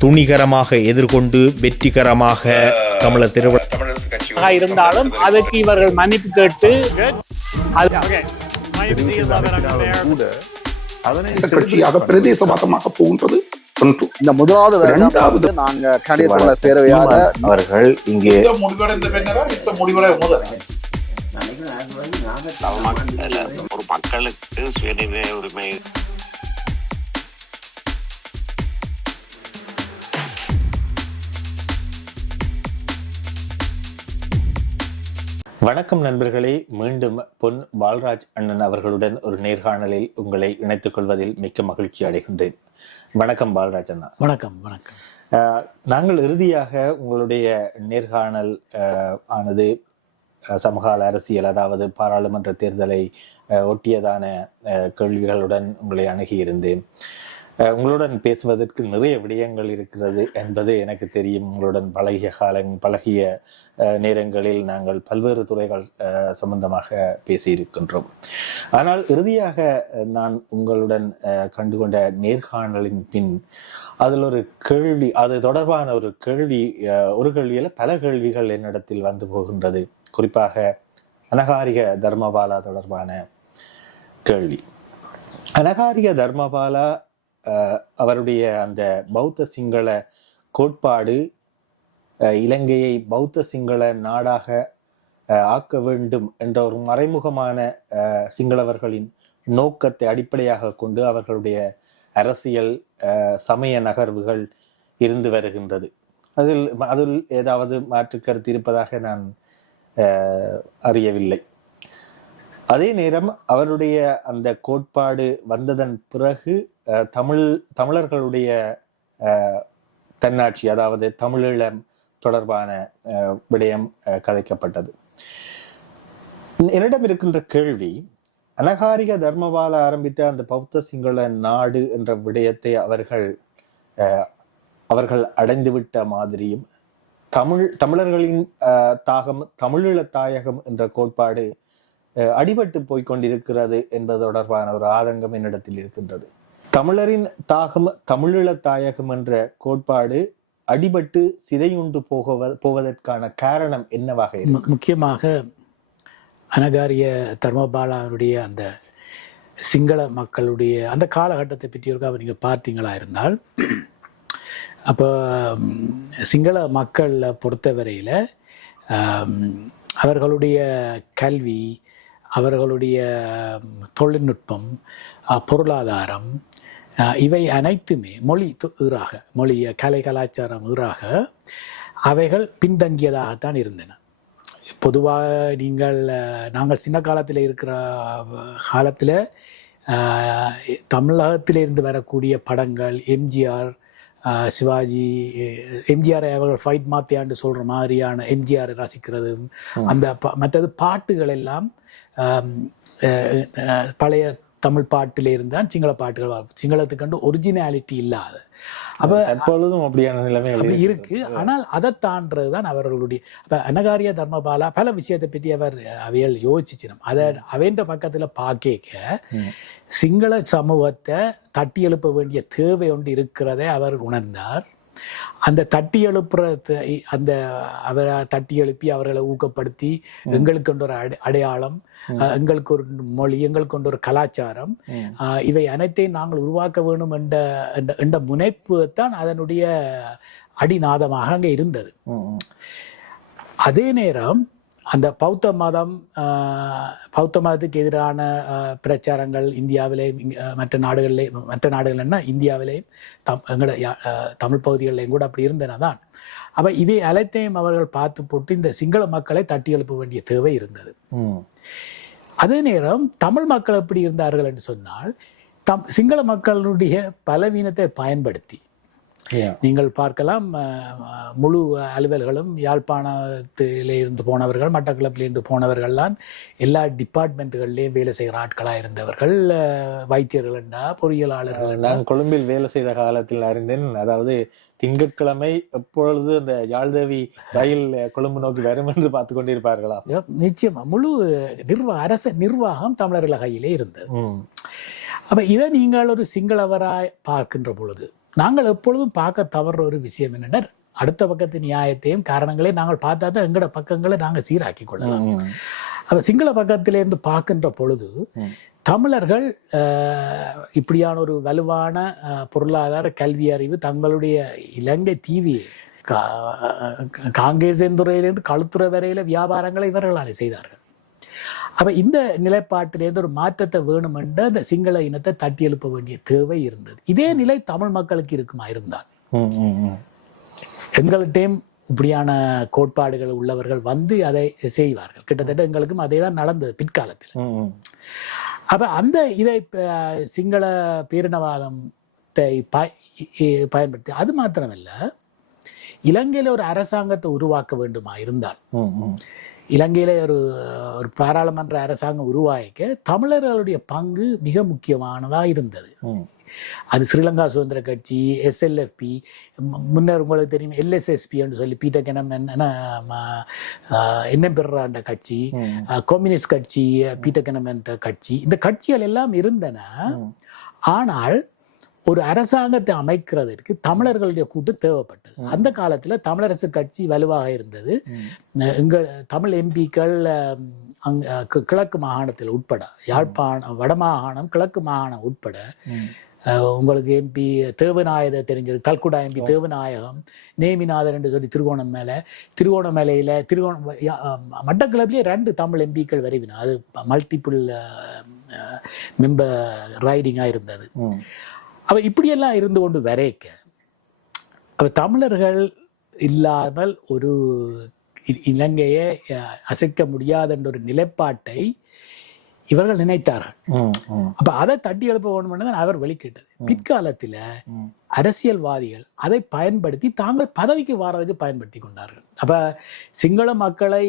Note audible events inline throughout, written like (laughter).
துணிகரமாக எதிர்கொண்டு வெற்றிகரமாக தமிழர் திருவிழா தமிழரசு கட்சி ஆக இருந்தாலும் அதற்கு இவர்கள் மன்னிப்பு கேட்டு போகின்றது ஒன்று. இந்த முதலாவது இரண்டாவது நாங்க அவர்கள் இங்கே ஒரு மக்களுக்கு சுயநிர்ணய உரிமை வணக்கம் நண்பர்களே. மீண்டும் பொன் பால்ராஜ் அண்ணன் அவர்களுடன் ஒரு நேர்காணலில் உங்களை இணைத்துக் கொள்வதில் மிக்க மகிழ்ச்சி அடைகின்றேன். வணக்கம் பால்ராஜ் அண்ணா. வணக்கம் வணக்கம். நாங்கள் இறுதியாக உங்களுடைய நேர்காணல் ஆனது சமகால அரசியல் அதாவது பாராளுமன்ற தேர்தலை ஒட்டியதான கேள்விகளுடன் உங்களை அணுகியிருந்தேன். உங்களுடன் பேசுவதற்கு நிறைய விடயங்கள் இருக்கிறது என்பது எனக்கு தெரியும். உங்களுடன் பழகிய காலங் பழகிய நேரங்களில் நாங்கள் பல்வேறு துறைகள் சம்பந்தமாக பேசியிருக்கின்றோம். ஆனால் இறுதியாக நான் உங்களுடன் கண்டுகொண்ட நேர்காணலின் பின் அதில் ஒரு கேள்வி அது தொடர்பான ஒரு கேள்வி ஒரு கேள்வியில் பல கேள்விகள் என்னிடத்தில் வந்து போகின்றது. குறிப்பாக அனகாரிக தர்மபாலா தொடர்பான கேள்வி. அனகாரிக தர்மபாலா அவருடைய அந்த பௌத்த சிங்கள கோட்பாடு இலங்கையை பௌத்த சிங்கள நாடாக ஆக்க வேண்டும் என்ற ஒரு மறைமுகமான சிங்களவர்களின் நோக்கத்தை அடிப்படையாக கொண்டு அவர்களுடைய அரசியல் சமய நகர்வுகள் இருந்து வருகின்றது. அதில் அதில் ஏதாவது மாற்று கருத்து இருப்பதாக நான் அறியவில்லை. அதே நேரம் அவருடைய அந்த கோட்பாடு வந்ததன் பிறகு தமிழ் தமிழர்களுடைய தன்னாட்சி அதாவது தமிழீழம் தொடர்பான விடயம் கதைக்கப்பட்டது. என்னிடம் இருக்கின்ற கேள்வி அனகாரிக தர்மபால ஆரம்பித்த அந்த பௌத்த சிங்கள நாடு என்ற விடயத்தை அவர்கள் அவர்கள் அடைந்துவிட்ட மாதிரியும் தமிழ் தமிழர்களின் தாகம் தமிழீழ தாயகம் என்ற கோட்பாடு அடிபட்டு போய்க் கொண்டிருக்கிறது என்பது தொடர்பான ஒரு ஆதங்கம் என்னிடத்தில் இருக்கின்றது. தமிழரின் தாகம் தமிழீழ தாயகம் என்ற கோட்பாடு அடிபட்டு சிதையுண்டு போக போவதற்கான காரணம் என்னவாக முக்கியமாக அனகாரிய தர்மபாலாவுடைய அந்த சிங்கள மக்களுடைய அந்த காலகட்டத்தை பற்றி ஒரு நீங்கள் பார்த்தீங்களா இருந்தால் அப்போ சிங்கள மக்களை பொறுத்தவரையில் அவர்களுடைய கல்வி அவர்களுடைய தொழில்நுட்பம் பொருளாதாரம் இவை அனைத்துமே மொழி ஈராக மொழி கலை கலாச்சாரம் ஈராக அவைகள் பின்தங்கியதாகத்தான் இருந்தன. பொதுவாக நீங்கள் நாங்கள் சின்ன காலத்தில் இருக்கிற காலத்தில் தமிழகத்திலிருந்து வரக்கூடிய படங்கள் எம்ஜிஆர் சிவாஜி எம்ஜிஆர் அவர்கள் ஃபைட் மாத்தியாண்டு சொல்கிற மாதிரியான எம்ஜிஆரை ரசிக்கிறதும் அந்த மற்றது பாட்டுகள் எல்லாம் பழைய தமிழ் பாட்டிலே இருந்தான் சிங்கள பாட்டுகள் வரும். சிங்களத்துக்கு கண்டு ஒரிஜினாலிட்டி இல்லாத. அப்ப தற்பொழுதும் அப்படியான நிலைமை அப்படி இருக்கு. ஆனால் அதை தாண்டது தான் அவர்களுடைய அப்ப அனகாரிய தர்மபாலா பல விஷயத்தை பற்றி அவர் அவையல் யோசிச்சிடும் அதை அவைன்ற பக்கத்துல பார்க்க ம். சிங்கள சமூகத்தை தட்டி எழுப்ப வேண்டிய தேவை ஒன்று இருக்கிறதை அவர் உணர்ந்தார். அந்த தட்டி எழுப்புற அந்த அவரை தட்டி எழுப்பி அவர்களை ஊக்கப்படுத்தி எங்களுக்கு ஒரு அடை- அடையாளம் எங்களுக்கு ஒரு மொழி எங்களுக்கு ஒரு கலாச்சாரம். இவை அனைத்தையும் நாங்கள் உருவாக்க வேண்டும் என்ற என்ற- முனைப்பு தான் அதனுடைய அடிநாதமாக அங்கே இருந்தது. அதே நேரம் அந்த பௌத்த மதம் பௌத்த மதத்துக்கு எதிரான பிரச்சாரங்கள் இந்தியாவிலேயும் மற்ற நாடுகளிலேயும் மற்ற நாடுகள்னா இந்தியாவிலேயும் தம் எங்களோட தமிழ் பகுதிகளிலேயும் கூட அப்படி இருந்தன தான் அப்ப இவை அனைத்தையும் அவர்கள் பார்த்து போட்டு இந்த சிங்கள மக்களை தட்டி எழுப்ப வேண்டிய தேவை இருந்தது. அதே நேரம் தமிழ் மக்கள் எப்படி இருந்தார்கள் என்று சொன்னால் தம் சிங்கள மக்களுடைய பலவீனத்தை பயன்படுத்தி. நீங்கள் பார்க்கலாம் முழு அலுவல்களும் யாழ்ப்பாணத்திலே இருந்து போனவர்கள் மட்டக்களப்பில் இருந்து போனவர்கள்லாம் எல்லா டிபார்ட்மெண்ட்டுகள்லேயும் வேலை செய்கிற ஆட்களாக இருந்தவர்கள். வைத்தியர்கள் என்றா பொறியியலாளர்கள் நான் கொழும்பில் வேலை செய்த காலத்தில் அறிந்தேன். அதாவது திங்கட்கிழமை எப்பொழுது அந்த யாழ்தேவி ரயில் கொழும்பு நோக்கி வரும் என்று பார்த்து கொண்டிருப்பார்களா? நிச்சயமா. முழு நிர்வாக அரச நிர்வாகம் தமிழர்கள் கையிலே இருந்தது. அப்ப இதை நீங்கள் ஒரு சிங்களவராய் பார்க்கின்ற பொழுது நாங்கள் எப்பொழுதும் பார்க்க தவறுற ஒரு விஷயம் என்னன்னா அடுத்த பக்கத்து நியாயத்தையும் காரணங்களையும் நாங்கள் பார்த்தா தான் எங்களோட பக்கங்களை நாங்கள் சீராக்கி கொள்ளலாம். அப்ப சிங்கள பக்கத்திலிருந்து பார்க்கின்ற பொழுது. தமிழர்கள் இப்படியான ஒரு வலுவான பொருளாதார கல்வி அறிவு தங்களுடைய இலங்கை தீவியை கா- காங்கேசேந்துறையிலிருந்து களுத்துறை வரையில வியாபாரங்களை இவர்களால் செய்தார்கள். அப்ப இந்த நிலைப்பாட்டிலிருந்து ஒரு மாற்றத்தை வேணும் என்று அந்த சிங்கள இனத்தை தட்டி எழுப்ப வேண்டிய தேவை இருந்தது. இதே நிலை தமிழ் மக்களுக்கு இருக்குமா? இருந்தால். எங்கள்கிட்டையும் இப்படியான கோட்பாடுகள் உள்ளவர்கள் வந்து அதை செய்வார்கள். கிட்டத்தட்ட எங்களுக்கும் அதே தான் நடந்தது பிற்காலத்தில். அப்ப அந்த இதை சிங்கள பேரினவாதத்தை பயன்படுத்தி அது மாத்திரமல்ல இலங்கையில ஒரு அரசாங்கத்தை உருவாக்க வேண்டுமா இருந்தால். இலங்கையில ஒரு ஒரு பாராளுமன்ற அரசாங்கம் உருவாக்க தமிழர்களுடைய பங்கு மிக முக்கியமானதா இருந்தது. அது ஸ்ரீலங்கா சுதந்திர கட்சி எஸ்எல்எஃப்பி முன்னர் உங்களுக்கு தெரியும் எல்எஸ்எஸ்பின்னு சொல்லி பீட்டர் கெனம் என்ன பெறாண்ட கட்சி கம்யூனிஸ்ட் கட்சி பீட்டர் கெனம் என்ற கட்சி இந்த கட்சிகள் எல்லாம் இருந்தன. ஆனால் ஒரு அரசாங்கத்தை அமைக்கிறதற்கு தமிழர்களுடைய கூட்டு தேவைப்பட்டது. அந்த காலத்துல தமிழரசு கட்சி வலுவாக இருந்தது. எங்கள் தமிழ் எம்பிக்கள் அங்க கிழக்கு மாகாணத்தில் உட்பட யாழ்ப்பாணம் வடமாகாணம் கிழக்கு மாகாணம் உட்பட உங்களுக்கு எம்பி தேவநாயகத்தை தெரிஞ்சிருக்கு கல்குடா எம்பி தேவநாயகம் நேமிநாதன் என்று சொல்லி திருகோணமலை திருகோணமலையில திருகோணம் யா- அஹ் மட்டக்களப்பிலே ரெண்டு தமிழ் எம்பிக்கள் வரைவினா அது மல்டிபிள் மெம்பர் ரைடிங்கா இருந்தது. ம். அவ இப்படியெல்லாம் இருந்து கொண்டு வரைக்க அவ தமிழர்கள் இல்லாமல் ஒரு இலங்கையை அசைக்க முடியாத என்ற ஒரு நிலைப்பாட்டை இவர்கள் நினைத்தார்கள். அப்ப அதை தட்டி எழுப்ப வேணும் அவர் வெளிக்கிட்டது பிற்காலத்துல. அரசியல்வாதிகள் அதை பயன்படுத்தி தாங்கள் பதவிக்கு வாரதுக்கு பயன்படுத்தி கொண்டார்கள் அப்ப சிங்கள மக்களை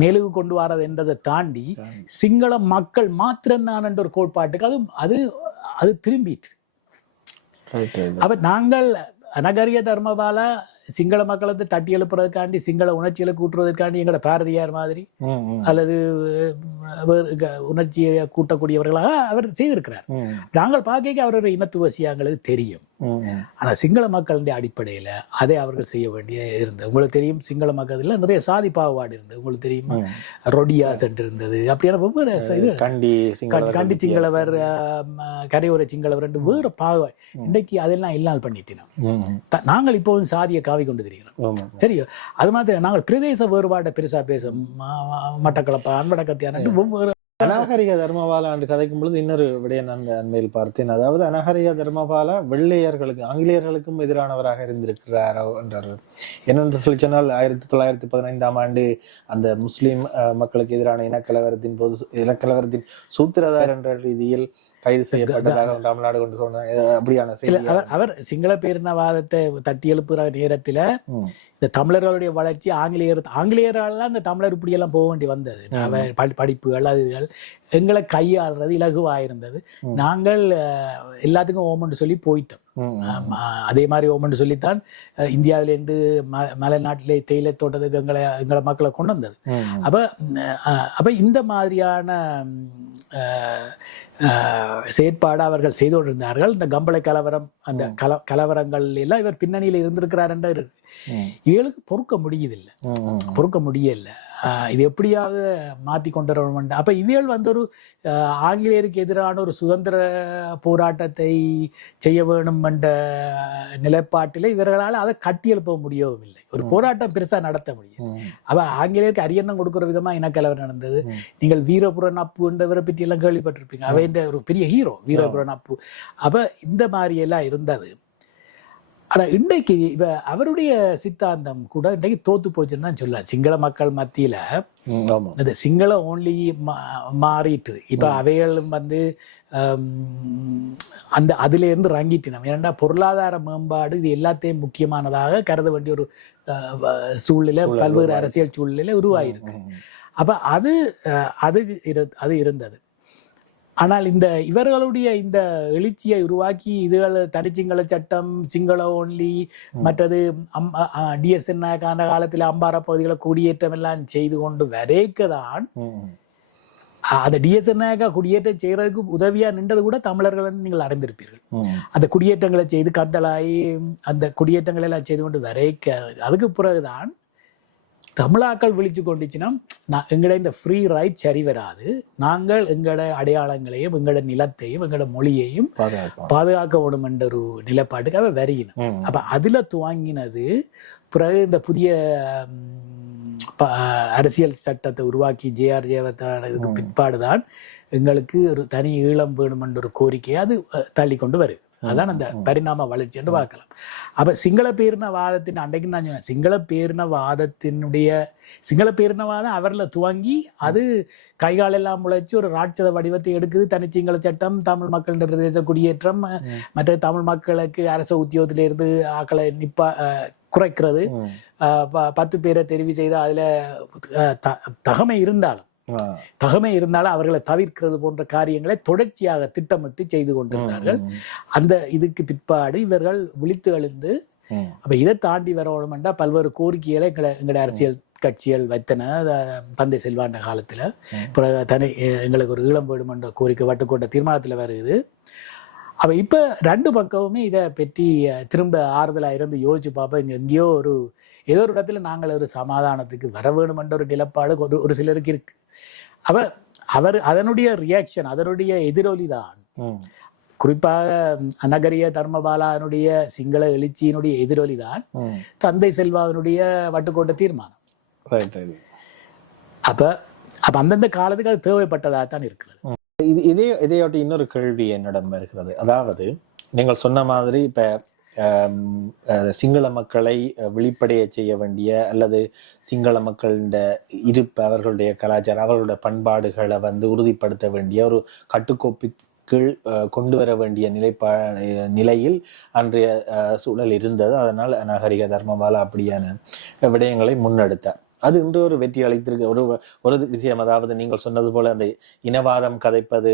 மேலுக்கு கொண்டு வரது என்றதை தாண்டி சிங்கள மக்கள் மாத்திரம்தான் என்ற ஒரு கோட்பாட்டுக்கு அது அது அது திரும்பிட்டு. அப்ப நாங்கள் அனகரிய தர்மபாலா சிங்கள மக்களை தட்டி எழுப்புறதுக்காண்டி சிங்கள உணர்ச்சிகளை கூட்டுறதுக்காண்டி எங்களோட பாரதியார் மாதிரி. அல்லது உணர்ச்சியை கூட்டக்கூடியவர்களாக அவர் செய்திருக்கிறார். நாங்கள் பார்க்க அவர் ஒரு இனத்துவசியாங்களுக்கு தெரியும். ம், ம். ஆனா சிங்கள மக்களுடைய அடிப்படையில அதை அவர்கள் செய்ய வேண்டிய இருந்தது. உங்களுக்கு தெரியும் சிங்கள மக்கள்ல நிறைய சாதி பாகுபாடு இருந்தது. உங்களுக்கு தெரியும். ரொடியா சென்று இருந்தது. அப்படியான வெவ்வேறு கண்டி சிங்களவர் கண்டி சிங்களவர் ஆம், கரையோர சிங்களவர் ரெண்டு வேறு பாகுபாடு. இன்னைக்கு அதெல்லாம் இல்லாமல் பண்ணிட்டினோம் நாங்கள் இப்போவும் சாதியை காவி கொண்டு தெரிகிறோம். சரியோ? அது மாதிரி நாங்கள் பிரதேச வேறுபாட்டை பெருசா பேசும் மட்டக்களப்பா அன்படக்கத்தியான ஒவ்வொரு அநாகரிக தர்மபாலா என்று கதைக்கும் பொழுது இன்னொரு விடயம் நான் அண்மையில் பார்த்தேன். அதாவது அநாகரிக தர்மபாலா வெள்ளையர்களுக்கு ஆங்கிலேயர்களுக்கும் எதிரானவராக இருந்திருக்கிறாரோ என்றார். என்னென்று சொல்லி சொன்னால் ஆயிரத்தி தொள்ளாயிரத்தி பதினைந்தாம் ஆண்டு அந்த முஸ்லிம் மக்களுக்கு எதிரான இனக்கலவரத்தின் போது இனக்கலவரத்தின் சூத்திரதார் என்ற ரீதியில் கைது செய்யப்பட்டதாக தமிழ்நாடு கொண்டு சொன்னாங்க அப்படியான அவர் சிங்கள பேரினவாதத்தை தட்டி எழுப்புற நேரத்துல. இந்த தமிழர்களுடைய வளர்ச்சி ஆங்கிலேயர் ஆங்கிலேயரால இந்த தமிழர் இப்படியெல்லாம் போக வேண்டி வந்தது. படிப்புகள் அது இதுகள் எங்களை கையாளுறது இலகுவா இருந்தது. நாங்கள் எல்லாத்துக்கும் ஓமன்னு சொல்லி போயிட்டோம். அதே மாதிரி ஓமன்னு சொல்லித்தான் இந்தியாவிலேருந்து ம மலைநாட்டிலே தேயிலை தோட்டத்துக்கு எங்களை எங்களை மக்களை கொண்டு வந்தது. அப்ப அப்ப இந்த மாதிரியான செயற்பாடு அவர்கள் செய்து கொண்டிருந்தார்கள் இந்த கம்பளை கலவரம் அந்த கல கலவரங்கள் எல்லாம் இவர் பின்னணியில் இருந்திருக்கிறார் என்ற இருக்கு. இவர்களுக்கு பொறுக்க முடியுதில்லை. பொறுக்க முடியல இது எப்படியாவது மாத்தி கொண்டு வரணும் அப்ப இவியல் வந்து ஒரு ஆங்கிலேயருக்கு எதிரான ஒரு சுதந்திர போராட்டத்தை செய்ய வேணும் என்ற நிலைப்பாட்டில் இவர்களால் அதை கட்டி எழுப்ப முடியவும் இல்லை ஒரு போராட்டம் பெருசா நடத்த முடியும். அப்ப ஆங்கிலேயருக்கு அரியணம் கொடுக்கிற விதமா இனக்கலவரம் நடந்தது. நீங்கள் வீரபுரன் அப்புன்றவரை பற்றி எல்லாம் கேள்விப்பட்டிருப்பீங்க அவை இந்த ஒரு பெரிய ஹீரோ வீரபுரன் அப்பு அப்ப இந்த மாதிரி எல்லாம் இருந்தது. ஆனா இன்றைக்கு இவ அவருடைய சித்தாந்தம் கூட இன்றைக்கு தோத்து போச்சுன்னு தான் சொல்லலாம். சிங்கள மக்கள் மத்தியில இந்த சிங்கள ஓன்லி மாறிட்டு இப்ப அவைகளும் வந்து அந்த அதுல இருந்து ரங்கிட்டினோம் ஏன்னா பொருளாதார மேம்பாடு இது எல்லாத்தையும் முக்கியமானதாக கருத வேண்டிய ஒரு சூழ்நிலை பல்வேறு அரசியல் சூழ்நிலை உருவாயிருக்கு. அப்ப அது அது இரு- அது இருந்தது. ஆனால் இந்த இவர்களுடைய இந்த எழுச்சியை உருவாக்கி இதுகள் தனிச்சிங்கள சட்டம் சிங்கள ஒன்லி மற்றது டிஎஸ்என் கால காலத்தில் அம்பார பகுதிகளை குடியேற்றம் எல்லாம் செய்து கொண்டு ம். அஹ், அந்த டிஎஸ்என்ஏக குடியேற்றம் செய்யறதுக்கு உதவியா நின்றது கூட தமிழர்கள் நீங்கள் அறிந்திருப்பீர்கள். அந்த குடியேற்றங்களை செய்து கந்தலாயி அந்த குடியேற்றங்களை எல்லாம் செய்து கொண்டு வரைக்க அதுக்கு பிறகுதான் தமிழாக்கள் விழிச்சு கொண்டுச்சுன்னா நான் எங்கட இந்த ஃப்ரீ ரைட் சரி வராது. நாங்கள் எங்கட அடையாளங்களையும் எங்கட நிலத்தையும் எங்கட மொழியையும் பாதுகாக்க வேணும் என்ற ஒரு நிலைப்பாட்டுக்காக வரையினோம் ம். அப்ப அதுல துவங்கினது பிறகு இந்த புதிய அரசியல் சட்டத்தை உருவாக்கி ஜேஆர் ஜெயவர்தனுக்கு பிற்பாடுதான் எங்களுக்கு ஒரு தனி ஈழம் வேணும் என்ற ஒரு கோரிக்கையை அது தள்ளி கொண்டு வருது. அதான் அந்த பரிணாம வளர்ச்சி என்று பார்க்கலாம். அப்ப சிங்கள பேரினவாதத்தின் அன்றைக்கு நான் சொன்னேன். சிங்கள பேரினவாதத்தினுடைய சிங்கள பேரினவாதம் அவர்ல துவங்கி அது கைகால் எல்லாம் முளைச்சு ஒரு ராட்சத வடிவத்தை எடுக்குது. தனிச்சிங்கள சட்டம் தமிழ் மக்கள் பிரதேச குடியேற்றம் மற்ற தமிழ் மக்களுக்கு அரச உத்தியோகத்தில இருந்து ஆக்களை நிப்பா குறைக்கிறது. பத்து பேரை தெரிவு செய்து அதுல தகமை இருந்தாலும். தகமை இருந்தாலும் அவர்களை தவிர்க்கிறது போன்ற காரியங்களை தொடர்ச்சியாக திட்டமிட்டு செய்து கொண்டிருந்தார்கள். அந்த இதுக்கு பிற்பாடு இவர்கள் விழித்து எழுந்து. அப்ப இதை தாண்டி வரணும்னா பல்வேறு கோரிக்கைகளை எங்களை எங்களுடைய அரசியல் கட்சிகள் வைத்தன. தந்தை செல்வாண்ட காலத்துல. பிறகு தனி எங்களுக்கு ஒரு ஈழம் வேணும் என்ற கோரிக்கை வட்டுக்கோட்ட தீர்மானத்துல வருது. அப்ப இப்ப ரெண்டு பக்கமுமே இதை பற்றி திரும்ப ஆறுதலா இருந்து யோசிச்சு பார்ப்போம் இங்க எங்கேயோ ஒரு ஏதோ ஒரு இடத்துல நாங்கள் ஒரு சமாதானத்துக்கு வர வேணும் என்ற ஒரு நிலப்பாடு ஒரு ஒரு சிலருக்கு இருக்கு. அவ அவர் அதனுடைய ரியாக்ஷன் அதனுடைய எதிரொலி தான். குறிப்பாக ம், அனகரிய தர்மபாலானுடைய சிங்கள எழுச்சியினுடைய எதிரொலி தான். தந்தை செல்வாவினுடைய வட்டுக்கோட்டை தீர்மானம். அப்ப அப்ப அந்தந்த காலத்துக்கு அது தேவைப்பட்டதா தான் இருக்கிறது இது இதே இதையொட்டி இன்னொரு கேள்வி என்னிடம் வருகிறது. அதாவது நீங்கள் சொன்ன மாதிரி இப்ப சிங்கள மக்களை வெளிப்படைய செய்ய வேண்டிய அல்லது சிங்கள மக்களின் இருப்பு அவர்களுடைய கலாச்சாரம் அவர்களுடைய பண்பாடுகளை வந்து உறுதிப்படுத்த வேண்டிய ஒரு கட்டுக்கோப்பிற்குள் கீழ் கொண்டு வர வேண்டிய நிலைப்பா நிலையில் அன்றைய சூழல் இருந்தது. அதனால் நாகரிக தர்மபாலா அப்படியான விடயங்களை முன்னெடுத்தார். அது இன்று ஒரு வெற்றி அளித்திருக்க ஒரு ஒரு விஷயம். அதாவது நீங்கள் சொன்னது போல அந்த இனவாதம் கதைப்பது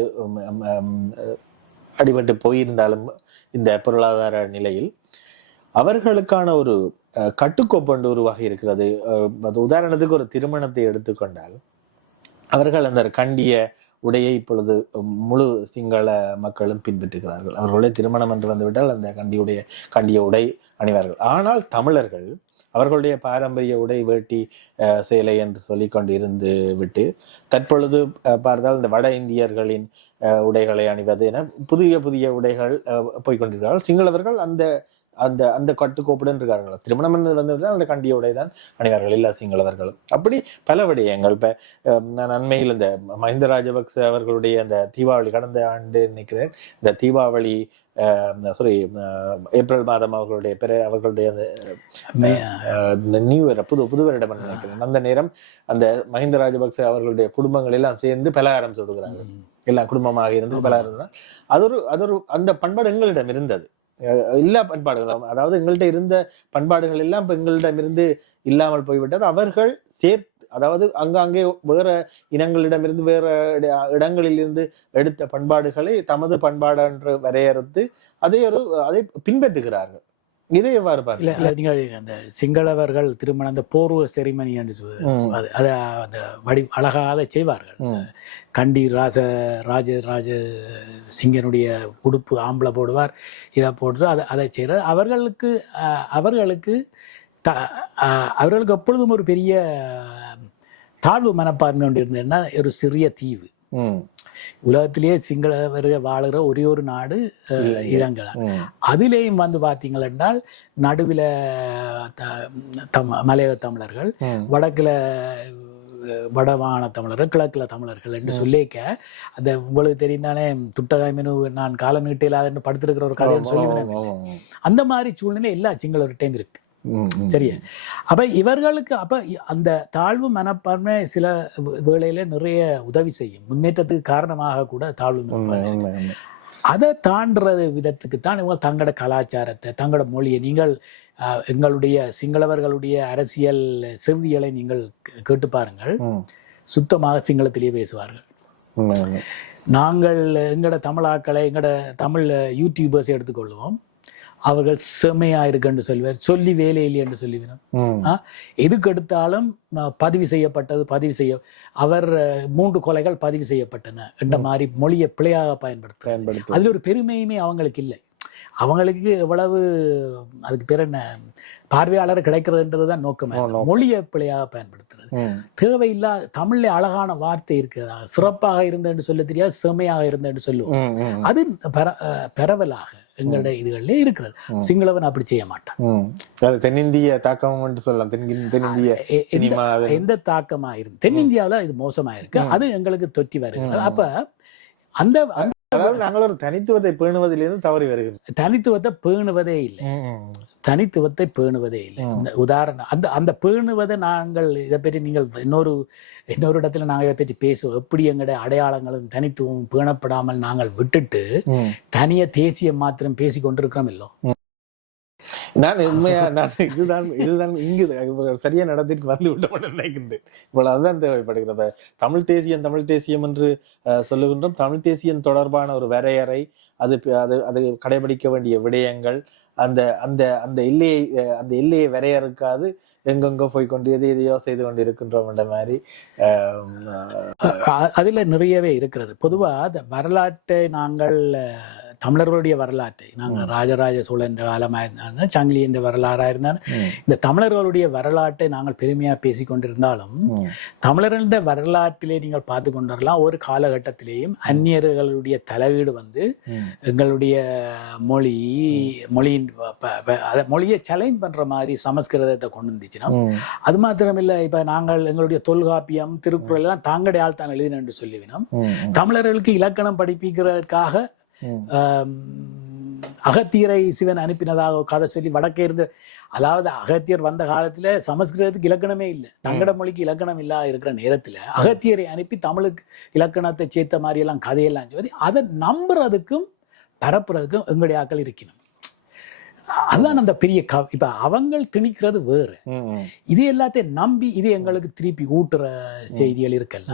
அடிபட்டு போயிருந்தாலும் இந்த பொருளாதார நிலையில் அவர்களுக்கான ஒரு கட்டுக்கோப்பண்டு உருவாகி இருக்கிறது. அது உதாரணத்துக்கு ஒரு திருமணத்தை எடுத்துக்கொண்டால் அவர்கள் அந்த கண்டிய உடையை இப்பொழுது முழு சிங்கள மக்களும் பின்பற்றுகிறார்கள். அவர்களுடைய திருமணம் என்று வந்துவிட்டால் அந்த கண்டியுடைய கண்டிய உடை அணிவார்கள். ஆனால் தமிழர்கள் அவர்களுடைய பாரம்பரிய உடை வேட்டி சேலை என்று சொல்லி கொண்டிருந்து விட்டு தற்பொழுது பார்த்தால் இந்த வட இந்தியர்களின் உடைகளை அணிவது என புதிய புதிய உடைகள் போய்கொண்டிருக்கிறார்கள் போய்க்கொண்டிருக்கிறார்கள். சிங்களவர்கள் அந்த அந்த அந்த கட்டுக்கோப்புடன் இருக்கார்கள் திருமணம் என்று வந்துவிட்டால் அந்த கண்டிய உடை தான் அணிவார்கள் இல்ல சிங்களவர்களும். அப்படி பல விடயங்கள். இப்ப நான் அண்மையில் இந்த மஹிந்த ராஜபக்ச அவர்களுடைய அந்த தீபாவளி கடந்த ஆண்டு நினைக்கிறேன். இந்த தீபாவளி சாரி ஏப்ரல் மாதம் அவர்களுடைய பிற அவர்களுடைய அந்த நியூ இயர் புது புது வருடம் நினைக்கிறேன். அந்த நேரம் அந்த மஹிந்த ராஜபக்ச அவர்களுடைய குடும்பங்கள் எல்லாம் சேர்ந்து பலகாரம் சுடுகிறாங்க எல்லாம் குடும்பமாக இருந்து பலகாரம். அது ஒரு அது ஒரு அந்த பண்பாடு எங்களிடம் இருந்தது. எல்லா பண்பாடுகளும் அதாவது எங்கள்கிட்ட இருந்த பண்பாடுகள் எல்லாம் இப்போ எங்களிடமிருந்து இல்லாமல் போய்விட்டது. அவர்கள் சேர்த்து அதாவது அங்காங்கே வேற இனங்களிடமிருந்து வேற இடங்களிலிருந்து இடங்களில் இருந்து எடுத்த பண்பாடுகளை தமது பண்பாடு என்று வரையறுத்து அதை ஒரு அதை பின்பற்றுகிறார்கள். இதை எவ்வாறு இல்ல பார்க்க இல்ல, நீங்கள் அந்த சிங்களவர்கள் திருமணம் அந்த போர்வ செரிமனி என்று. அது அதை அந்த வடி அழகாக செய்வார்கள். கண்டி ராஜ ராஜ ராஜ சிங்கனுடைய உடுப்பு ஆம்பளை போடுவார் இதை போட்டு அதை அதை செய்கிறார் அவர்களுக்கு அவர்களுக்கு த அவர்களுக்கு எப்பொழுதும் ஒரு பெரிய தாழ்வு மனப்பான்மை ஒன்று இருந்ததுன்னா ஒரு சிறிய தீவு. உலகத்திலேயே சிங்களவர்கள் வாழுகிற ஒரே ஒரு நாடு இலங்கை தான். அதிலேயும் வந்து பார்த்தீங்கள் என்றால் நடுவில் தம் மலையக தமிழர்கள். வடக்குல வடமாகாண தமிழர்கள் கிழக்குல தமிழர்கள் என்று சொல்லிக்க அந்த உங்களுக்கு தெரிந்தானே துட்டகாய்மெனு நான் கால நீட்டிலாதுன்னு படுத்திருக்கிற ஒரு கதையை சொல்லி. அந்த மாதிரி சூழ்நிலை எல்லா சிங்களவர்கிட்டையும் இருக்கு ம், ம். சரியா. அப்ப இவர்களுக்கு அப்ப அந்த தாழ்வு மனப்பான்மை சில வேளையில நிறைய உதவி செய்யும். முன்னேற்றத்துக்கு காரணமாக கூட தாழ்வு மனப்பான்மை. அதை தாண்டுறது விதத்துக்கு தான் இவங்க தங்களோட கலாச்சாரத்தை தங்களோட மொழியை நீங்கள் எங்களுடைய சிங்களவர்களுடைய அரசியல் செவ்வியலை நீங்கள் கேட்டு பாருங்கள். சுத்தமாக சிங்களத்திலேயே பேசுவார்கள். நாங்கள் எங்களோட தமிழாக்களை எங்களோட தமிழ் யூடியூபர்ஸ் எடுத்துக்கொள்வோம். அவர்கள் செம்மையா இருக்குன்னு சொல்லுவார் சொல்லி வேலை இல்லை என்று. ஆ, எதுக்கு எடுத்தாலும் பதிவு செய்யப்பட்டது பதிவு செய்ய அவர் மூன்று கொலைகள் பதிவு செய்யப்பட்டன என்ற மாதிரி மொழியை பிழையாக பயன்படுத்த அதுல ஒரு பெருமையுமே அவங்களுக்கு இல்லை. அவங்களுக்கு எவ்வளவு அதுக்கு பேர் என்ன பார்வையாளர் கிடைக்கிறதுன்றது தான் நோக்கமா. மொழியை பிழையாக பயன்படுத்துறது. தேவையில்லா தமிழ்ல அழகான வார்த்தை இருக்குதா? சிறப்பாக இருந்தேன்னு சொல்ல தெரியாது செம்மையாக இருந்தேன்னு சொல்லுவோம். அது பரவலாக எங்களுடைய இதுகளிலே இருக்கிறது. சிங்களவன் அப்படி செய்ய மாட்டான். தென்னிந்திய தாக்கம் சொல்லலாம். தென்னிந்திய எந்த- தாக்கமா இருந்து தென்னிந்தியாவுல இது மோசமா இருக்கு அது எங்களுக்கு தொற்றி வருகிறது. அப்ப அந்த அந்த அதாவது நாங்கள் ஒரு தனித்துவத்தை பேணுவதிலிருந்து தவறி வருகிறோம். தனித்துவத்தை பேணுவதே இல்லை. தனித்துவத்தை பேணுவதே இல்லை. இந்த உதாரணம் அந்த அந்த பேணுவதை நாங்கள் இதை பற்றி நீங்கள் இன்னொரு இன்னொரு இடத்துல நாங்கள் இதை பற்றி பேசுவோம். எப்படி எங்களுடைய அடையாளங்களும் தனித்துவம் பேணப்படாமல் நாங்கள் விட்டுட்டு. தனிய தேசியம் மாத்திரம் பேசி கொண்டிருக்கிறோம் இல்லோ நான் உண்மையா நான் இதுதான் இதுதான் இங்கு சரியான இடத்திற்கு வந்து விட்டோம் நினைக்கின்றேன். இவ்வளவு அதுதான் தேவைப்படுகிறது. தமிழ் தேசியம் தமிழ் தேசியம் என்று சொல்லுகின்றோம். தமிழ் தேசியம் தொடர்பான ஒரு வரையறை அது அது அது கடைபிடிக்க வேண்டிய விடயங்கள் அந்த அந்த அந்த எல்லையை அஹ், அந்த எல்லையை வரையறுக்காது எங்கெங்கோ போய் கொண்டு எது எதையோ செய்து கொண்டு இருக்கின்றோம் என்ற மாதிரி அஹ், அதுல நிறையவே இருக்கிறது. பொதுவா அந்த வரலாற்றை நாங்கள் தமிழர்களுடைய வரலாற்றை. நாங்கள் ராஜராஜ சோழன் காலமாக இருந்தாலும் சங்கிலி என்ற வரலாறா இருந்தாலும் இந்த தமிழர்களுடைய வரலாற்றை நாங்கள் பெருமையா பேசி கொண்டிருந்தாலும் ம். தமிழர்களுடைய வரலாற்றிலே நீங்கள் பார்த்து கொண்டு வரலாம் ஒரு காலகட்டத்திலேயும் அந்நியர்களுடைய தலையீடு வந்து. எங்களுடைய மொழி மொழியின் அத மொழியை சேலஞ்ச் பண்ற மாதிரி சமஸ்கிருதத்தை கொண்டு வந்துச்சுன்னா. அது மாத்திரமில்லை. இப்ப நாங்கள் எங்களுடைய தொல்காப்பியம் திருக்குறள் எல்லாம் தாங்களுடைய ஆள் தான் எழுதினு என்று சொல்லிவினோம் ம். தமிழர்களுக்கு இலக்கணம் படிப்பிக்கிறதுக்காக அகத்தியரை சிவன் அனுப்பினதாக கதை சொல்லி வடக்கே இருந்து அதாவது அகத்தியர் வந்த காலத்துல சமஸ்கிருதத்துக்கு இலக்கணமே இல்லை. தங்கட மொழிக்கு இலக்கணம் இல்லாத இருக்கிற நேரத்துல அகத்தியரை அனுப்பி தமிழுக்கு இலக்கணத்தை சேர்த்த மாதிரி எல்லாம் கதையெல்லாம் சொல்லி அதை நம்புறதுக்கும் பரப்புறதுக்கும் எங்களுடைய ஆக்கள் இருக்கணும். அதுதான் அந்த பெரிய கவ் இப்ப அவங்கள் திணிக்கிறது வேறு. இது எல்லாத்தையும் நம்பி இது எங்களுக்கு திருப்பி ஊட்டுற செய்திகள் இருக்கல்ல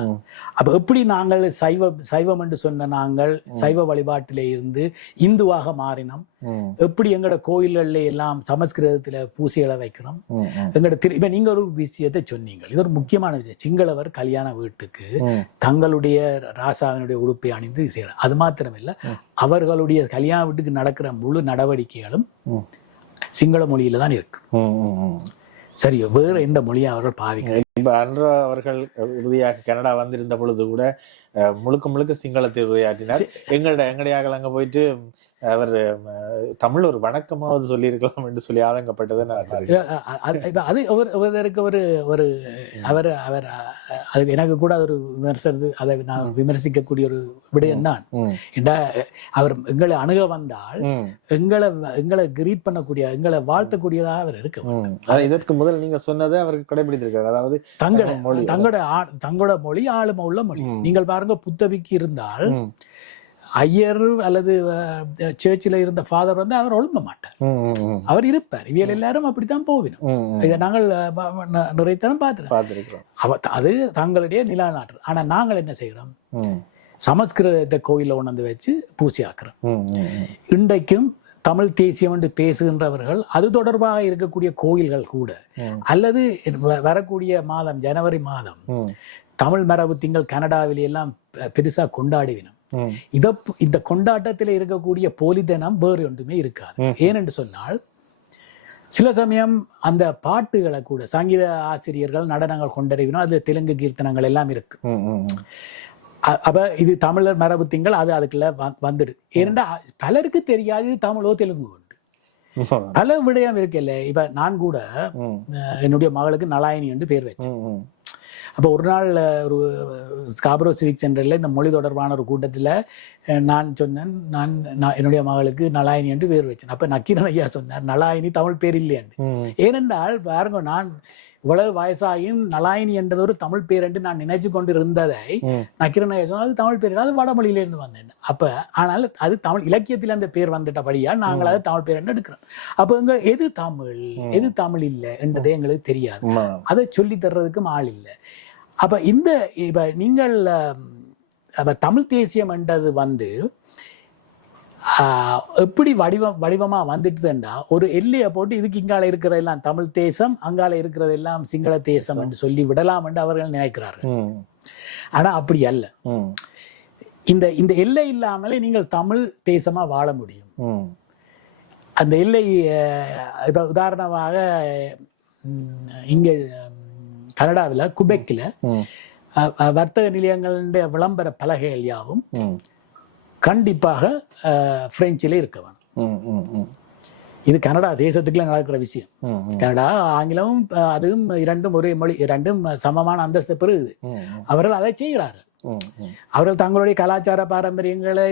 அப்ப எப்படி நாங்கள் சைவ சைவம் என்று சொன்ன நாங்கள் சைவ வழிபாட்டிலே இருந்து இந்துவாக மாறினோம். எப்படி எங்களோட கோயில்கள்ல எல்லாம் சமஸ்கிருதத்துல பூசைகளை வைக்கிறோம் திரு இப்ப நீங்க ஒரு விஷயத்தை சொன்னீங்க. இது ஒரு முக்கியமான விஷயம். சிங்களவர் கல்யாண வீட்டுக்கு. தங்களுடைய ராசாவினுடைய உடுப்பை அணிந்து செய்யறாங்க அது மாத்திரமில்ல அவர்களுடைய கல்யாண வீட்டுக்கு நடக்கிற முழு நடவடிக்கைகளும். சிங்கள மொழியில தான் இருக்கு. சரியோ வேற எந்த மொழியை அவர்கள் பாவிக்க இப்ப அன்றா அவர்கள் உறுதியாக கனடா வந்திருந்த பொழுது கூட முழுக்க முழுக்க சிங்களத்தில் உரையாற்றினார். எங்கட எங்கடையாக அங்க போயிட்டு அவர் தமிழ் ஒரு வணக்கமாவது சொல்லியிருக்கலாம் என்று சொல்லி ஆதங்கப்பட்டதை அது ஒரு ஒருத்தருக்கு ஒரு ஒரு அவர் அவர் அது எனக்கு கூட ஒரு விமர்சனது. அதை நான் விமர்சிக்கக்கூடிய ஒரு விடயம் தான். அவர் எங்களை அணுக வந்தால். எங்களை எங்களை கிரீட் பண்ணக்கூடிய எங்களை வாழ்த்தக்கூடியதாக அவர் இருக்க இதற்கு முதல் நீங்க சொன்னதை அவருக்கு கடைபிடித்திருக்காரு. அதாவது தங்களோட தமிழ் மொழி. தங்களோட மொழி ஆளுமை உள்ள மொழி நீங்கள் பாருங்க புத்தபிக்கு இருந்தால். ஐயர் அல்லது சர்ச்சில் இருந்த ஃபாதர் வந்து அவர் ஒழுங்க மாட்டார். அவர் இருப்பார் இவியல் எல்லாரும் அப்படித்தான் போவினோம். இதை நாங்கள் அஹ், ப- ந- நிறையத்தனம் பார்த்துறோம் பார்த்திருக்கிறோம் அவ அது தங்களுடைய நிலநாட்டு ஆனா நாங்கள் என்ன செய்கிறோம் ம். சமஸ்கிருதத்தை கோயில கொண்டு வச்சு பூசி ஆக்குறோம். இன்றைக்கும் தமிழ் தேசியம் என்று பேசுகின்றவர்கள் அது தொடர்பாக இருக்கக்கூடிய கோயில்கள் கூட அல்லது வரக்கூடிய மாதம் ஜனவரி மாதம். தமிழ் மரபு திங்கள் கனடாவில் எல்லாம் பெருசா கொண்டாடிவினோம். இத இந்த கொண்டாட்டத்தில் இருக்கக்கூடிய போலித்தனம் வேறு ஒன்றுமே இருக்காது. ஏனென்று சொன்னால் சில சமயம் அந்த பாட்டுகளை கூட சங்கீத ஆசிரியர்கள் நடனங்கள் கொண்டறிவினோம் அதுல தெலுங்கு கீர்த்தனங்கள் எல்லாம் இருக்கு. அப்ப இது தமிழர் மரபு திங்கள் அது அதுக்குள்ள வந்துடு ஏனென்றா பலருக்கு தெரியாது தமிழோ தெலுங்கு. (laughs) பல விடயம் இருக்குல்ல இப்ப நான் கூட என்னுடைய மகளுக்கு நலாயினி என்று பேர் வச்சேன். அப்போ ஒரு நாள் ஒரு ஸ்காப்ரோ சிவிக் சென்டரில் இந்த மொழி தொடர்பான ஒரு கூட்டத்தில் நான் சொன்னேன் நான் நான் என்னுடைய மகளுக்கு நலாயினி என்று பேர் வச்சேன் அப்போ நக்கீரன் ஐயா சொன்னார் நலாயினி தமிழ் பேர் இல்லையாண்டு. ஏனென்றால் பாருங்க நான் இவ்வளவு வயசாகியும் நலாயினி என்றது ஒரு தமிழ் பேர் என்று நான் நினைச்சு கொண்டு இருந்ததை ஐயா சொன்னால் அது தமிழ் பேர் அது வடமொழியிலிருந்து வந்தேன். அப்ப ஆனால் அது தமிழ் இலக்கியத்தில் அந்த பேர் வந்துட்டபடியால் நாங்கள் அதை தமிழ் பேர் என்று எடுக்கிறோம். அப்போ எங்க எது தமிழ்? எது தமிழ் இல்லை என்றதே எங்களுக்கு தெரியாது. அதை சொல்லி தர்றதுக்கும் ஆள் இல்லை. அப்ப இந்த இப்ப நீங்கள் தமிழ் தேசியம் என்றது வந்து எப்படி வடிவம் வடிவமா வந்துட்டுதுண்டா ஒரு எல்லையை போட்டு இதுக்கு இங்கால இருக்கிறதெல்லாம் தமிழ் தேசம் அங்கால இருக்கிறதெல்லாம் சிங்கள தேசம் என்று சொல்லி விடலாம் என்று அவர்கள் நினைக்கிறார்கள். ஆனா அப்படி அல்ல. இந்த இந்த எல்லை இல்லாமலே நீங்கள் தமிழ் தேசமா வாழ முடியும். அந்த எல்லை இப்ப உதாரணமாக இங்க கனடாவில் குபெக்கில் வர்த்தக நிலையங்களுடைய விளம்பர பலகைகள் யாவும் கண்டிப்பாக பிரெஞ்சில் இருக்க வேணும். இது கனடா தேசத்துக்குள்ள நடக்கிற விஷயம். கனடா ஆங்கிலமும் அதுவும் இரண்டும் ஒரே மொழி இரண்டும் சமமான அந்தஸ்து பெறுது. ம், அவர்கள் அதை செய்கிறார்கள். அவர்கள் தங்களுடைய கலாச்சார பாரம்பரியங்களை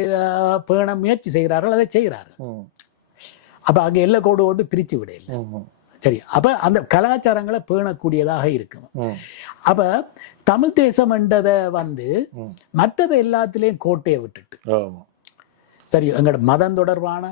பேண முயற்சி செய்கிறார்கள் அதை செய்கிறார்கள். அப்ப அங்க எல்லை கோடு ஓட்டு பிரிச்சு விட இல்லை. சரி அப்ப அந்த கலாச்சாரங்களை பேணக்கூடியதாக இருக்கும் அப்ப தமிழ் தேசம் என்றதை வந்து. மற்றது எல்லாத்திலையும் கோட்டையை விட்டுட்டு. சரி எங்களோட மதம் தொடர்பான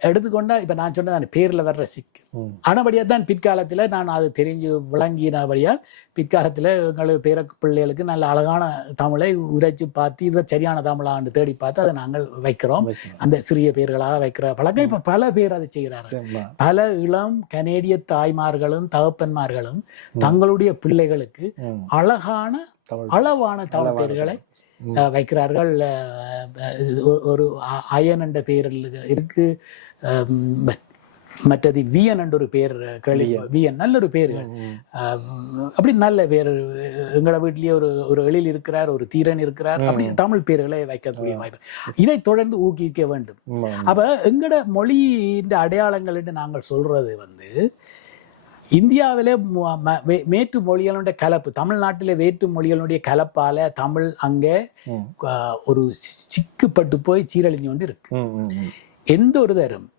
எடுத்துக்கொண்டா இப்ப நான் சொன்னது அந்த பேர்ல வர்ற சிக்கு ம், ஆனபடியா தான் பிற்காலத்துல நான் அது தெரிஞ்சு விளங்கினபடியா பிற்காலத்துல எங்களுக்கு பேர பிள்ளைகளுக்கு நல்ல அழகான தமிழை உரைச்சு பார்த்து இதை சரியான தமிழான்னு தேடி பார்த்து அதை நாங்கள் வைக்கிறோம். அந்த சிறிய பேர்களாக வைக்கிற பழக்கம். இப்ப பல பேர் அதை சரிம்மா. பல இளம் கனேடிய தாய்மார்களும் தகப்பன்மார்களும் தங்களுடைய பிள்ளைகளுக்கு அழகான அளவான தமிழ் பேர்களை வைக்கிறார்கள் ஒரு- அயன் என்ற பெயரில் இருக்கு. மற்றது வியன் என்ற ஒரு பேர் கேள்வி வியன். நல்ல ஒரு அஹ், அப்படி நல்ல பேர் எங்களோட வீட்லயே ஒரு ஒரு எழில் இருக்கிறார் ஒரு தீரன் இருக்கிறார் அப்படி தமிழ் பேர்களை வைக்கக்கூடிய வாய்ப்பு. இதை தொடர்ந்து ஊக்குவிக்க வேண்டும். அப்ப எங்கட மொழி இந்த அடையாளங்கள் என்று நாங்கள் சொல்றது வந்து இந்தியாவிலே மு- ம- வே- மேற்று மொழிகளுடைய கலப்பு தமிழ்நாட்டிலே வேற்று மொழிகளுடைய கலப்பால தமிழ் அங்கே ஒரு சிக்குப்பட்டு போய் சீரழிஞ்சு கொண்டு இருக்கு. எந்த ஒரு தரம்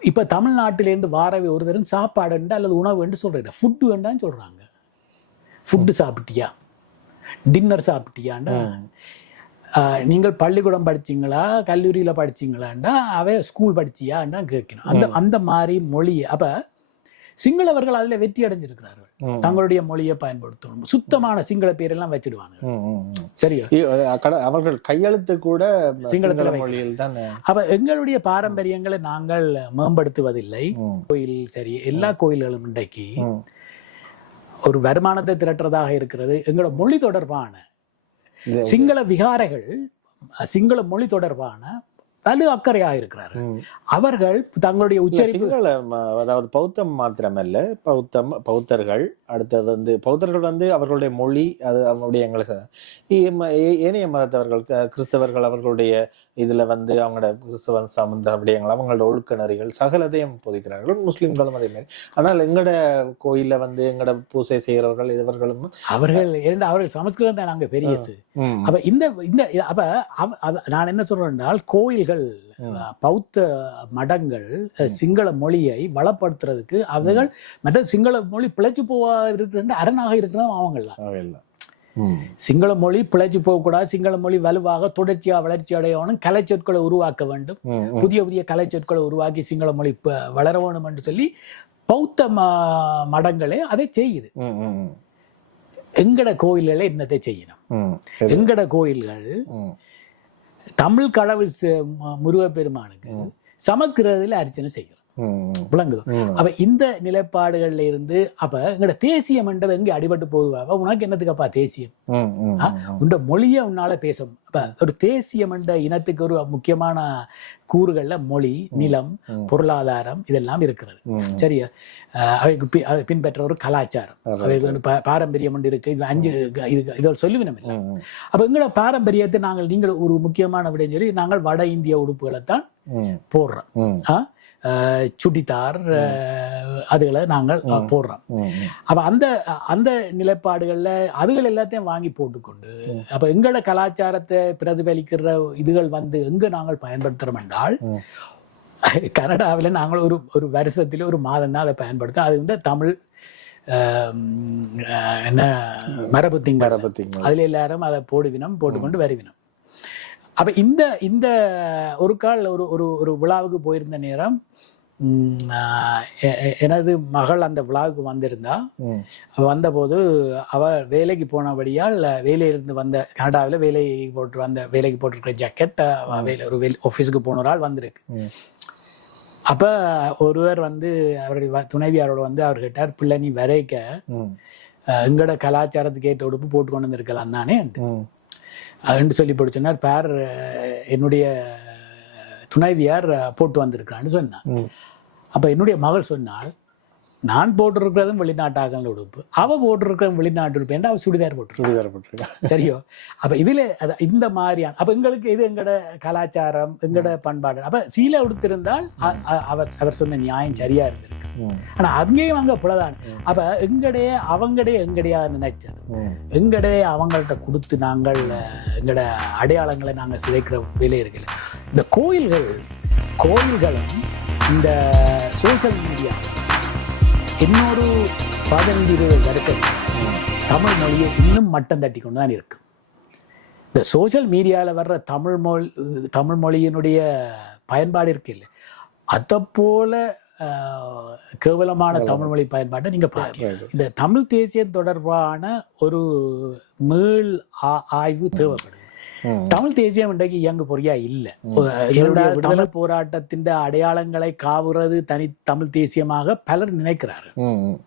இப்ப தமிழ்நாட்டிலேருந்து வாரவே ஒரு தரம் சாப்பாடு அல்லது உணவு என்று சொல்றேன் ஃபுட்டு வேண்டான்னு சொல்றாங்க. ஃபுட்டு சாப்பிட்டியா? டின்னர் சாப்பிட்டியாண்டா? நீங்கள் பள்ளிக்கூடம் படிச்சீங்களா? கல்லூரியில படிச்சீங்களாண்டா? அவ ஸ்கூல் படிச்சியான்னு தான் கேட்கணும். அந்த அந்த மாதிரி மொழி அப்ப சிங்களவர்கள் அதுல வெற்றி அடைஞ்சிருக்கிறார்கள். தங்களுடைய மொழியை பயன்படுத்தணும். சுத்தமான சிங்கள பேரெல்லாம் வச்சிடுவாங்க. சரியா? அவர்கள் கையெழுத்து கூட சிங்களத்துல சிங்கள. மொழியில் தான் அப்ப எங்களுடைய பாரம்பரியங்களை நாங்கள் மேம்படுத்துவதில்லை. கோயில் சரி எல்லா கோயில்களும் இன்றைக்கு. ஒரு வருமானத்தை திரட்டுறதாக இருக்கிறது. எங்களோட மொழி தொடர்பான சிங்கள விகாரைகள் சிங்கள மொழி தொடர்பான வலு அக்கறையாக இருக்கிறார்கள் ம். அவர்கள் தங்களுடைய உச்சரிப்பு அதாவது பௌத்தம் மாத்திரமல்ல பௌத்தம் பௌத்தர்கள் அடுத்தது வந்து பௌத்தர்கள் வந்து அவர்களுடைய மொழி அது அவங்களுடைய எங்களை ஏனைய மதத்தவர்கள் கிறிஸ்தவர்கள் அவர்களுடைய இதுல வந்து அவங்களோட கிறிஸ்தவ சம்பந்த விடயங்கள் அவங்களோட ஒழுக்க நெறிகள் சகலதையும் போதிக்கிறார்கள். முஸ்லிம்களும் அதே மாதிரி. ஆனால் எங்கட கோயில்ல வந்து எங்கட பூசை செய்கிறவர்கள் இவர்களும் அவர்கள் இரண்டு அவர்கள் சமஸ்கிருதம் தான் நாங்க பெரியது. அப்ப இந்த இந்த அப்ப நான் என்ன என்றால் கோயில்கள் பௌத்த மடங்கள் சிங்கள மொழியை வளப்படுத்துறதுக்கு அவர்கள் மற்ற சிங்கள மொழி பிழைச்சு போவா இருக்கிற அரணாக அவங்களாம் அவையெல்லாம். ம், சிங்கள மொழி பிழைச்சு போகக்கூடாது சிங்கள மொழி வலுவாக தொடர்ச்சியா வளர்ச்சி அடையணும் கலை சொற்களை உருவாக்க வேண்டும். புதிய புதிய கலை சொற்களை உருவாக்கி சிங்கள மொழி வளர வேணும் என்று சொல்லி பௌத்த ம- மடங்களே அதை செய்யுது. எங்கட கோயில்களே என்னத்தை செய்யணும். எங்கட கோயில்கள் தமிழ் கடவுள் முருகப்பெருமானுக்கு சமஸ்கிருதத்தில் அர்ச்சனை செய்கிறோம். விளங்குதோ. அப்ப இந்த நிலைப்பாடுகள்ல இருந்து அப்ப எங்கட தேசியம் என்றது எங்க அடிபட்டு போகுவா உனக்கு என்னத்துக்கப்பா தேசியம்? உண்ட மொழியை உன்னால பேசும் அப்ப ஒரு தேசியம் என்ற இனத்துக்கு ஒரு முக்கியமான கூறுகள்ல மொழி நிலம் பொருளாதாரம் இதெல்லாம் இருக்கிறது. சரியா? அவைக்கு பின்பற்ற ஒரு கலாச்சாரம். அவைக்கு பாரம்பரியம் ஒன்று இருக்கு. இது அஞ்சு இது இதோட சொல்லுவினம் இல்லை. அப்ப எங்களோட பாரம்பரியத்தை நாங்கள் நீங்கள் ஒரு முக்கியமான விடயம் சொல்லி நாங்கள் வட இந்திய உடுப்புகளை தான் போடுறோம். ம், ஆ? அஹ் சுடிதார் அதுகளை நாங்கள் போடுறோம். அப்ப அந்த அந்த நிலைப்பாடுகள்ல அதுகள் எல்லாத்தையும் வாங்கி போட்டுக்கொண்டு அப்ப எங்களோட கலாச்சாரத்தை பிரதிபலிக்கிற இதுகள் வந்து எங்க நாங்கள் பயன்படுத்துறோம் என்றால். கனடாவில் நாங்கள் ஒரு ஒரு வருஷத்துல ஒரு மாதம் தான் அதை பயன்படுத்தோம் அது வந்து தமிழ் என்ன மரபு திங்கள் மரபு திங்கள். அதுல எல்லாரும் அதை போடுவினம் போட்டுக்கொண்டு வருவினம். அப்ப இந்த இந்த ஒரு கால் ஒரு ஒரு ஒரு விழாவுக்கு போயிருந்த நேரம் எனது மகள் அந்த விழாவுக்கு வந்திருந்தா. வந்தபோது அவ வேலைக்கு போனபடியால் வேலையிலிருந்து வந்த கனடாவில் வேலை போட்டு வந்த வேலைக்கு போட்டிருக்கிற ஜாக்கெட் வேலை ஒரு வேலை ஆஃபீஸுக்கு போன ஒரு ஆள் வந்திருக்கு. அப்ப ஒருவர் வந்து அவருடைய துணைவியாரோட வந்து அவர் கேட்டார் பிள்ளை நீ வரைக்க. எங்கட கலாச்சாரத்துக்கு ஏற்ற உடுப்பு போட்டு கொண்டு வந்திருக்கலாம் தானே. என்று சொல்லி படிச்சோன்னார் பேர் என்னுடைய துணைவியார் போட்டு வந்திருக்கிறான்னு சொன்னான் ம். அப்ப என்னுடைய மகள் சொன்னால் நான் போட்டிருக்கிறதும் வெளிநாட்டாக்கள் உடுப்பு அவ போட்டிருக்கிறதும் வெளிநாட்டு உடுப்பு என்று அவ சுடிதார் போட்டிருக்கா. சுடிதார் போட்டிருக்கா. சரியோ? அப்ப இதுல அத- இந்த மாதிரியான அப்ப எங்களுக்கு இது எங்கட கலாச்சாரம் எங்கட பண்பாடு. அப்ப சீலை உடுத்திருந்தால் அவர் அவர் சொன்ன நியாயம் சரியா இருந்திருக்கு. ம். ஆனா அங்கேயும் அங்க புலதான். அப்ப எங்கடைய அவங்கடைய எங்கடையா நினைச்சது ம். எங்கடே அவங்கள்ட்ட கொடுத்து நாங்கள் எங்கட அடையாளங்களை நாங்கள் சிதைக்கிற வேலை இருக்குல்ல இந்த கோயில்கள் கோயில்களும் இந்த சோஷியல் மீடியா இன்னொரு பதினைந்து இருபது வருஷம் தமிழ் மொழியை இன்னும் மட்டம் தட்டி கொண்டு தான் இருக்கு. இந்த சோஷியல் மீடியாவில் வர்ற தமிழ் மொழி தமிழ் மொழியினுடைய பயன்பாடு இருக்கு இல்லை? அதை போல கேவலமான தமிழ் மொழி பயன்பாட்டை நீங்க பார்க்கலாம். இந்த தமிழ் தேசியம் தொடர்பான ஒரு மீள் ஆ- ஆய்வு தேவைப்படுது. ம். தமிழ் தேசியம் இன்றைக்கு இயங்கு பொறியா? இல்ல. விடுதலை போராட்டத்தின் அடையாளங்களை காவுறது தனி தமிழ் தேசியமாக பலர் நினைக்கிறார்கள். ம்.